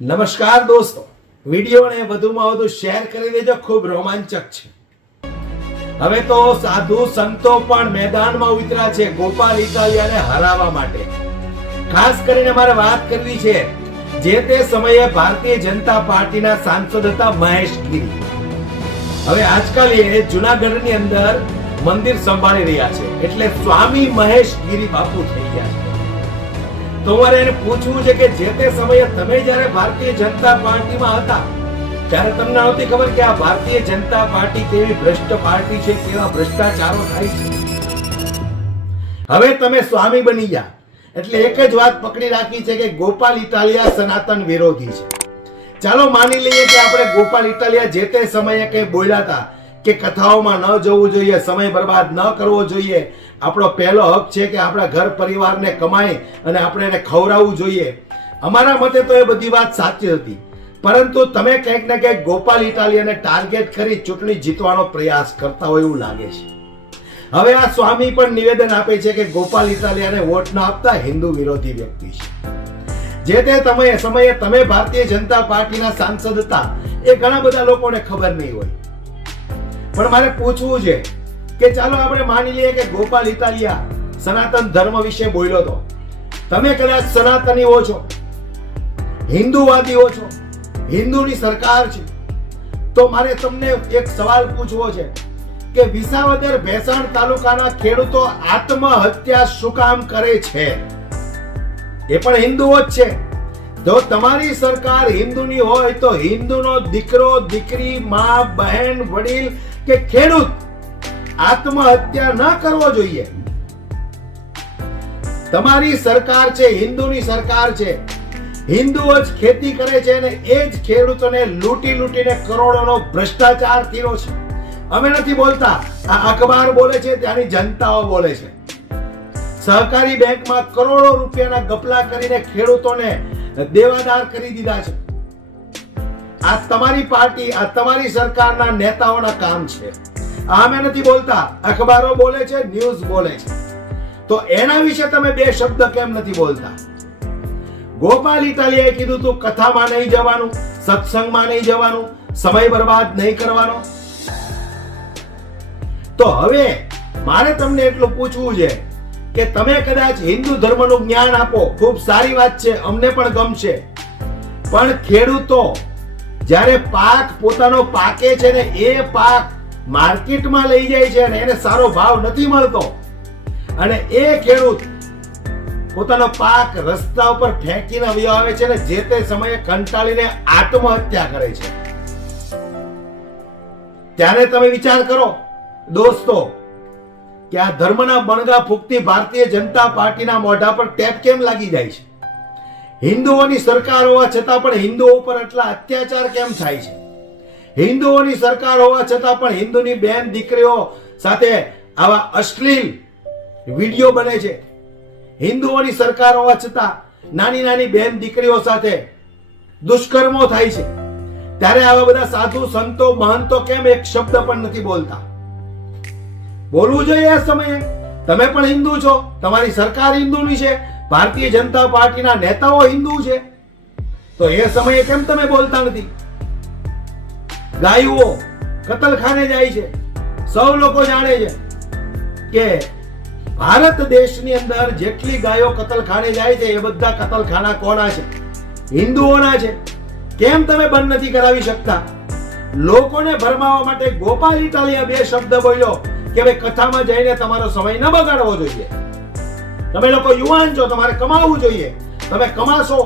નમસ્કાર દોસ્તો, વિડીયોને વધુમાં વધુ શેર કરી દેજો, ખૂબ રોમાંચક છે. હવે તો સાધુ સંતો પણ મેદાનમાં ઉતર્યા છે ગોપાલ ઇટાલિયાને હરાવવા માટે. ખાસ કરીને મારે વાત કરવી છે જે તે સમયે ભારતીય જનતા પાર્ટીના સાંસદ હતા મહેશ ગીરી. હવે આજકાલ એ જૂનાગઢની અંદર મંદિર સંભાળી રહ્યા છે, એટલે સ્વામી મહેશ ગીરી બાપુ થઈ ગયા છે. તો મારે એને પૂછવું છે કે જે તે સમયે તમે જ્યારે ભારતીય જનતા પાર્ટીમાં હતા ત્યારે તમને નહોતી ખબર કે આ ભારતીય જનતા પાર્ટી કેવી ભ્રષ્ટ પાર્ટી છે, કેવા ભ્રષ્ટાચારો થાય છે. હવે તમે સ્વામી બની ગયા એટલે એક જ વાત પકડી રાખી છે કે ગોપાલ ઇટાલિયા સનાતન વિરોધી છે. ચાલો માની લઈએ કે આપણે ગોપાલ ઇટાલિયા જે તે સમયે કઈ બોલ્યા હતા કે કથાઓમાં ન જવું જોઈએ, સમય બરબાદ ન કરવો જોઈએ, આપણો પહેલો હક છે કે આપણા ઘર પરિવારને કમાઈ અને આપણે એને ખવડાવવું જોઈએ. અમારા મતે તો એ બધી વાત સાચી હતી, પરંતુ તમે કંઈક ને કંઈક ગોપાલ ઇટાલિયાને ટાર્ગેટ કરી ચૂંટણી જીતવાનો પ્રયાસ કરતા હોય એવું લાગે છે. હવે આ સ્વામી પણ નિવેદન આપે છે કે ગોપાલ ઇટાલિયાને વોટ ન આપતા હિન્દુ વિરોધી વ્યક્તિ છે. જે તે સમયે તમે ભારતીય જનતા પાર્ટીના સાંસદ હતા એ ઘણા બધા લોકોને ખબર નહીં હોય, પણ મારે પૂછવું છે કે ચાલો આપણે માની લઈએ કે ગોપાલ ઇટાલિયા સનાતન ધર્મ વિશે બોલ્યો તો. તમે કદાચ સનાતનીઓ છો, હિન્દુવાદીઓ છો, હિન્દુની સરકાર છે, તો મારે તમને એક સવાલ પૂછવો છે કે વિસાવદર ભેસાણ તાલુકાના ખેડૂતો આત્મહત્યા શું કામ કરે છે? એ પણ હિન્દુઓ જ છે. જો તમારી સરકાર હિન્દુની હોય તો હિન્દુનો દીકરો, દીકરી, મા, બહેન, વડીલ કે ખેડૂત આત્મહત્યા ન કરવો જોઈએ. તમારી સરકાર છે, હિન્દુની સરકાર છે, હિન્દુઓ જ ખેતી કરે છે અને એ જ ખેડૂતોને લૂંટીને કરોડોનો ભ્રષ્ટાચાર કર્યો છે. અમે નથી બોલતા, આ અખબાર બોલે છે, ત્યાંની જનતાઓ બોલે છે. સહકારી બેંકમાં કરોડો રૂપિયાના ગપલા કરીને ખેડૂતોને દેવાદાર કરી દીધા છે. આ તમારી પાર્ટી, આ તમારી સરકારના નેતાઓના કામ છે. અમે નથી બોલતા, અખબારો બોલે છે, ન્યૂઝ બોલે છે. તો એના વિશે તમે બે શબ્દ કેમ નથી બોલતા? ગોપાલ ઇટાલિયાએ કીધું તું કથામાં નહીં જવાનું, સત્સંગમાં નહીં જવાનું, સમય બરબાદ નહીં કરવાનો. તો હવે મારે તમને એટલું પૂછવું છે કે તમે કદાચ હિન્દુ ધર્મનું જ્ઞાન આપો, ખૂબ સારી વાત છે, અમને પણ ગમશે, પણ ખેડૂતો જ્યારે પાક પોતાનો પાકે છે ને એ પાક માર્કેટમાં લઈ જાય છે અને એને સારો ભાવ નથી મળતો અને એ ખેડૂત પોતાનો પાક રસ્તા ઉપર ફેંકીને વયો આવે છે ને જે તે સમયે કંટાળીને આત્મહત્યા કરે છે, ત્યારે તમે વિચાર કરો દોસ્તો કે આ ધર્મના બણગા ફૂંકતી ભારતીય જનતા પાર્ટીના મોઢા પર ટેપ કેમ લાગી જાય છે? હિન્દુઓની સરકાર હોવા છતાં પણ હિન્દુઓ પર આટલા અત્યાચાર કેમ થાય છે? હિન્દુઓની સરકાર હોવા છતાં પણ હિન્દુની બેન દીકરીઓ સાથે આવા અશ્લીલ વિડીયો બને છે. હિન્દુઓની સરકાર હોવા છતાં નાની બેન દીકરીઓ સાથે દુષ્કર્મો થાય છે. ત્યારે આવા બધા સાધુ સંતો મહંતો કેમ એક શબ્દ પણ નથી બોલતા? બોલવું જોઈએ આ સમયે. તમે પણ હિન્દુ છો, તમારી સરકાર હિન્દુની છે, ભારતીય જનતા પાર્ટીના નેતાઓ હિન્દુ છે, તો એ સમયે કેમ તમે બોલતા નથી? ગાયો કતલખાને જાય છે. સૌ લોકો જાણે છે કે ભારત દેશની અંદર જેટલી ગાયો કતલખાને જાય છે એ બધા કતલખાના કોના છે? હિન્દુઓના છે. કેમ તમે બંધ નથી કરાવી શકતા? લોકોને ભરમાવવા માટે ગોપાલ ઇટાલિયા બે શબ્દ બોલ્યો કે ભાઈ કથામાં જઈને તમારો સમય ન બગાડવો જોઈએ. તમે લોકો યુવાન છો, તમારે કમાવું જોઈએ. તમે કમાશો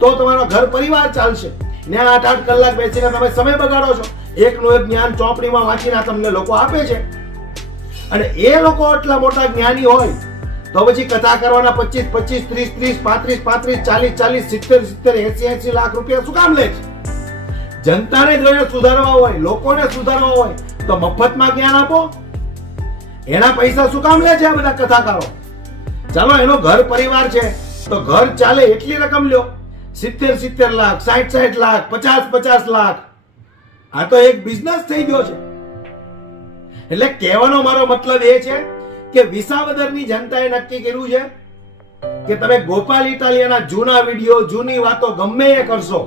તો તમારો ઘર પરિવાર ચાલશે. ને 8-8 કલાક બેસીને તમે સમય બગાડો છો. એકનું એક જ્ઞાન ચોપડીમાં વાંચીને તમને લોકો આપે છે. અને એ લોકો આટલા મોટા જ્ઞાની હોય તો પછી કથા કરવાના 25, 30, 35, 40, 70 લાખ રૂપિયા શું કામ લે છે? જનતાને જોઈને સુધારવા હોય, લોકોને સુધારવા હોય તો મફતમાં જ્ઞાન આપો. એના પૈસા શું કામ લે છે આ બધા કથાકારો? ચાલો એનો ઘર પરિવાર છે તો ઘર ચાલે એટલી રકમ લ્યો. 70 લાખ, 60 લાખ, 50 લાખ, આ તો એક બિઝનેસ થઈ ગયો છે. એટલે કહેવાનો મારો મતલબ એ છે કે વિસાવદરની જનતાએ નક્કી કર્યું છે કે તમે ગોપાલ ઇટાલિયાના જૂના વિડીયો, જૂની વાતો ગમે એ કરશો,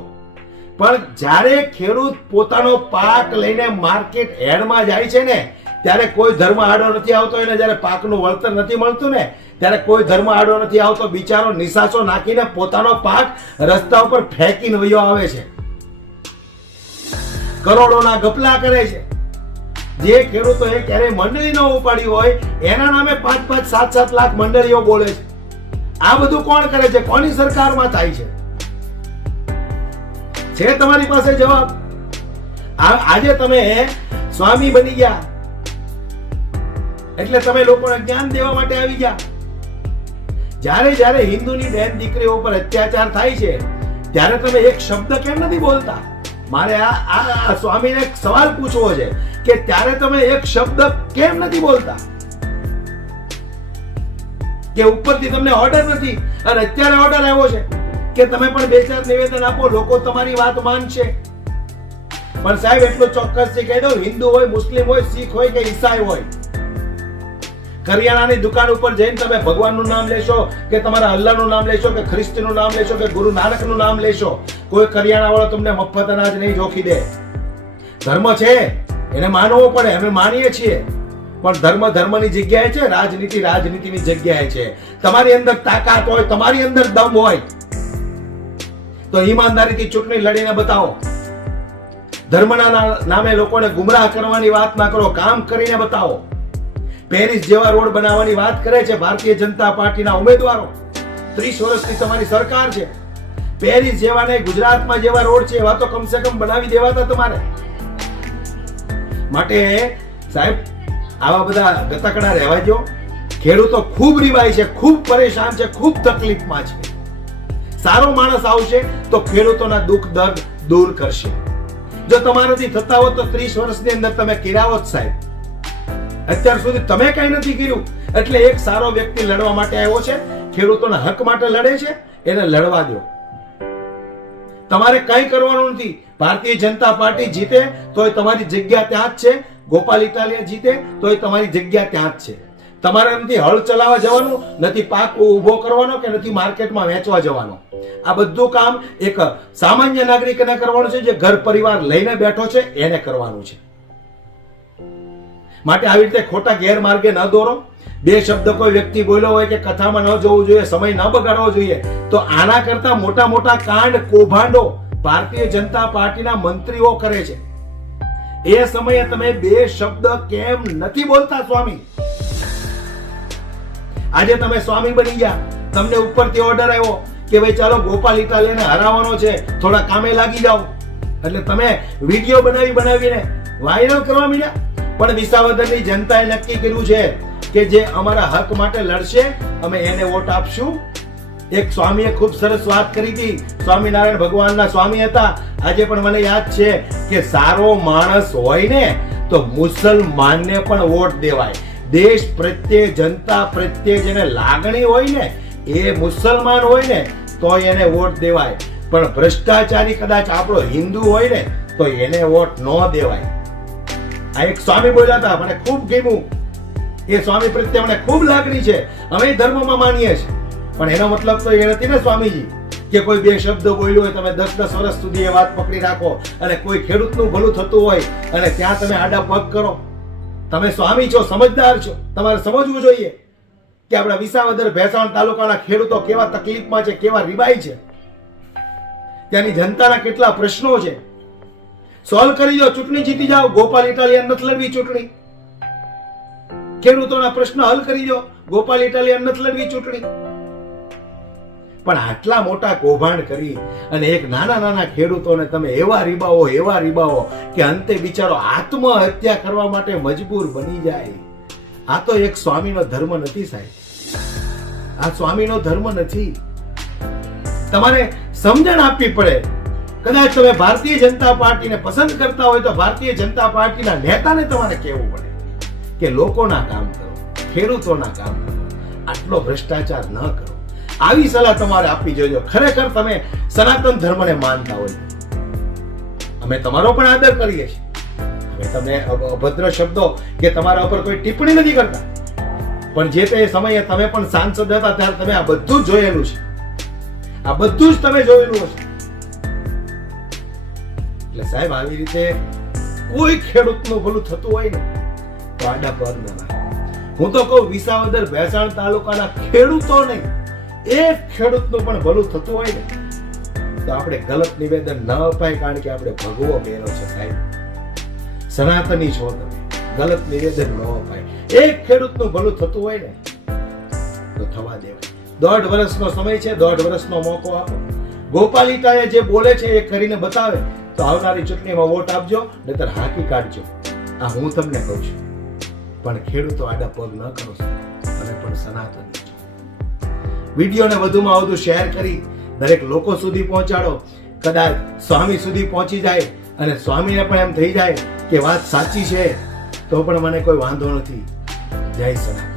પણ જ્યારે ખેડૂત પોતાનો પાક લઈને માર્કેટ હેડમાં જાય છે ને ત્યારે કોઈ ધર્મ આડો નથી આવતો. એને જ્યારે પાકનું વળતર નથી મળતું ને ત્યારે કોઈ ધર્મ આડો નથી આવતો. બિચારો નિસાસો નાખીને પોતાનો પાક રસ્તા ઉપર ફેંકીને વયો આવે છે, કરોડોના ગપલા કરે છે. જે ખેડૂતોએ ક્યારેય મંડળી ન ઉપાડી હોય એના નામે 5-5, 7-7 લાખ મંડળીઓ બોલે છે. આ બધું કોણ કરે છે? કોની સરકારમાં થાય છે? છે તમારી પાસે જવાબ? આજે તમે સ્વામી બની ગયા એટલે તમે લોકોને જ્ઞાન દેવા માટે આવી ગયા. જ્યારે જ્યારે હિન્દુની બેન દીકરીઓ ઉપર અત્યાચાર થાય છે ત્યારે તમે એક શબ્દ કેમ નથી બોલતા? મારે આ સ્વામીને એક સવાલ પૂછવો છે કે ત્યારે તમે એક શબ્દ કેમ નથી બોલતા? કે ઉપરથી તમને ઓર્ડર નથી અને અત્યારે ઓર્ડર આવ્યો છે કે તમે પણ 2-4 નિવેદન આપો, લોકો તમારી વાત માનશે. પણ સાહેબ એટલું ચોક્કસથી કહી દઉં, હિન્દુ હોય, મુસ્લિમ હોય, શીખ હોય કે ઈસાઈ હોય, કરિયાણાની દુકાન ઉપર જઈને તમે ભગવાનનું નામ લેશો કે તમારા અલ્લાહનું નામ લેશો કે ખ્રિસ્તીનું નામ લેશો કે ગુરુ નાનકનું નામ લેશો, કોઈ કરિયાણા વાળો તમને મફત અનાજ નહીં જોખી દે. ધર્મ છે એને માનવો પડે, અમે માનીએ છીએ, પણ ધર્મ ધર્મની જગ્યાએ છે, રાજનીતિ રાજનીતિની જગ્યાએ છે. તમારી અંદર તાકાત હોય, તમારી અંદર દમ હોય તો ઈમાનદારીથી ચૂંટણી લડીને બતાવો. ધર્મના નામે લોકોને ગુમરાહ કરવાની વાત ના કરો, કામ કરીને બતાવો. પેરિસ જેવા રોડ બનાવવાની વાત કરે છે ભારતીય જનતા પાર્ટીના ઉમેદવારો. 30 વર્ષથી તમારી સરકાર છે. પેરિસ જેવા નહીં, ગુજરાતમાં જેવા રોડ છે એવા તો કમસે કમ બનાવી દેવાતા તમારે. માટે સાહેબ આવા બધા ગતકડા રહેવા દો. ખેડૂતો ખૂબ રીવાય છે, ખૂબ પરેશાન છે, ખૂબ તકલીફમાં છે. સારો માણસ આવશે તો ખેડૂતોના દુઃખ દર્દ દૂર કરશે. જો તમારાથી થતા હોત તો 30 વર્ષની અંદર તમે કર્યા હોત સાહેબ. અત્યાર સુધી તમે કઈ નથી કર્યું એટલે એક સારો વ્યક્તિ લડવા માટે આવ્યો છે, ખેડૂતોના હક માટે લડે છે, એને લડવા દો. તમારે કઈ કરવાનું નથી. ભારતીય જનતા પાર્ટી જીતે તોય તમારી જગ્યા ત્યાં જ છે, ગોપાલ ઇટાલિયા જીતે તોય તમારી જગ્યા ત્યાં જ છે. તમારે નથી હળ ચલાવવા જવાનું, નથી પાક ઉભો કરવાનો કે નથી માર્કેટમાં વેચવા જવાનો. આ બધું કામ એક સામાન્ય નાગરિકને કરવાનું છે, જે ઘર પરિવાર લઈને બેઠો છે એને કરવાનું છે. માટે આવી રીતે ખોટા ગેરમાર્ગે ન દોરો. 2 શબ્દ કોઈ વ્યક્તિ બોલ્યો હોય કે કથામાં ન જવું જોઈએ, સમય ન બગાડવો જોઈએ, તો આના કરતા મોટા મોટા કાંડ કૌભાંડો ભારતીય જનતા પાર્ટીના મંત્રીઓ કરે છે. એ સમયે તમે 2 શબ્દ કેમ નથી બોલતા સ્વામી? આજે તમે સ્વામી બની ગયા, તમને ઉપરથી ઓર્ડર આવ્યો કે ભાઈ ચાલો ગોપાલ ઇટાલિયાને હરાવવાનો છે, થોડા કામે લાગી જાઓ, એટલે તમે વિડીયો બનાવીને વાયરલ કરવા માંડ્યા. પણ વિસાવદરની જનતાએ નક્કી કર્યું છે કે જે અમારા હક માટે લડશે અમે એને વોટ આપશું. એક સ્વામીએ ખૂબ સરસ વાત કરી હતી, સ્વામિનારાયણ ભગવાનના સ્વામી હતા. આજે પણ મને યાદ છે કે સારો માણસ હોય ને તો મુસલમાનને પણ વોટ દેવાય. દેશ પ્રત્યે, જનતા પ્રત્યે જેને લાગણી હોય ને એ મુસલમાન હોય ને તો એને વોટ દેવાય. પણ ભ્રષ્ટાચારી કદાચ આપણો હિન્દુ હોય ને તો એને વોટ ન દેવાય. આ એક સ્વામી બોલ્યા હતા, મને ખૂબ ગમ્યું. એ સ્વામી પ્રત્યે મને ખૂબ લાગણી છે. અમે ધર્મમાં માનીએ છીએ, પણ એનો મતલબ તો એ નથી ને સ્વામીજી કે કોઈ 2 શબ્દ બોલ્યો હોય તમે 10-10 વર્ષ સુધી એ વાત પકડી રાખો અને કોઈ ખેડૂતનું ભલું થતું હોય અને ત્યાં તમે આડા પગ કરો. તમે સ્વામી છો, સમજદાર છો, તમારે સમજવું જોઈએ કે આપણા વિસાવદર ભેસાણ તાલુકાના ખેડૂતો કેવા તકલીફમાં છે, કેવા રીબાઈ છે, ત્યાંની જનતાના કેટલા પ્રશ્નો છે. સોલ્વ કરી દો, ચૂંટણી જીતી જાઓ. ગોપાલ ઇટાલિયા નથી લડવી ચૂંટણી. ખેડૂતોના પ્રશ્ન હલ કરી દો. ગોપાલ ઇટાલિયા નથી લડવી ચૂંટણી. પણ આટલા મોટા કૌભાંડ કરી અને એક નાના ખેડૂતોને તમે એવા રીબાવો કે અંતે બિચારો આત્મહત્યા કરવા માટે મજબૂર બની જાય. આ તો એક સ્વામીનો ધર્મ નથી સાહેબ. આ સ્વામીનો ધર્મ નથી. તમારે સમજણ આપવી પડે. કદાચ તમે ભારતીય જનતા પાર્ટીને પસંદ કરતા હોય તો ભારતીય જનતા પાર્ટીના નેતાને તમારે કહેવું પડે કે લોકોના કામ કરો, ખેડૂતોના કામ કરો, આટલો ભ્રષ્ટાચાર ન કરો. આવી સલાહ તમારે આપવી જોઈએ. ખરેખર તમે સનાતન ધર્મને માનતા હોય. અમે તમારો પણ આદર કરીએ છીએ. અમે તમને અભદ્ર શબ્દો કે તમારા ઉપર કોઈ ટિપ્પણી નથી કરતા, પણ જે તે સમયે તમે પણ સાંસદ હતા ત્યારે તમે આ બધું જ જોયેલું છે. આ બધું જ તમે જોયેલું હશે. એટલે સાહેબ આવી રીતે કોઈ ખેડૂતનું ભલું થતું હોય ને તો આડા પગ ન લાગે. હું તો કહું વિસાવદર ભેસાણ તાલુકાના ખેડૂતો નહીં, એક ખેડૂતનું પણ ભલું થતું હોય ને તો આપણે ગલત નિવેદન ન અપાય, કારણ કે આપણે ભગવો પહેરો છે સાહેબ. સનાતની છો તમે, ગલત નિવેદન ન અપાય. એક ખેડૂતનું ભલું થતું હોય ને તો થવા દેવાય. 1.5 વર્ષનો સમય છે, 1.5 વર્ષનો મોકો આપો. ગોપાલ ઇટાલિયા જે બોલે છે એ કરીને બતાવે તો આવનારી ચૂંટણીમાં વોટ આપજો, નહીતર હાકી કાઢજો. આ હું તમને કહું છું. પણ ખેડૂતો આડા પગ ન કરો, તમે પણ સનાતની છો. વિડીયોને વધુમાં વધુ શેર કરી દરેક લોકો સુધી પહોંચાડો. કદાચ સ્વામી સુધી પહોંચી જાય અને સ્વામીને પણ એમ થઈ જાય કે વાત સાચી છે તો પણ મને કોઈ વાંધો નથી. જય સનાતન.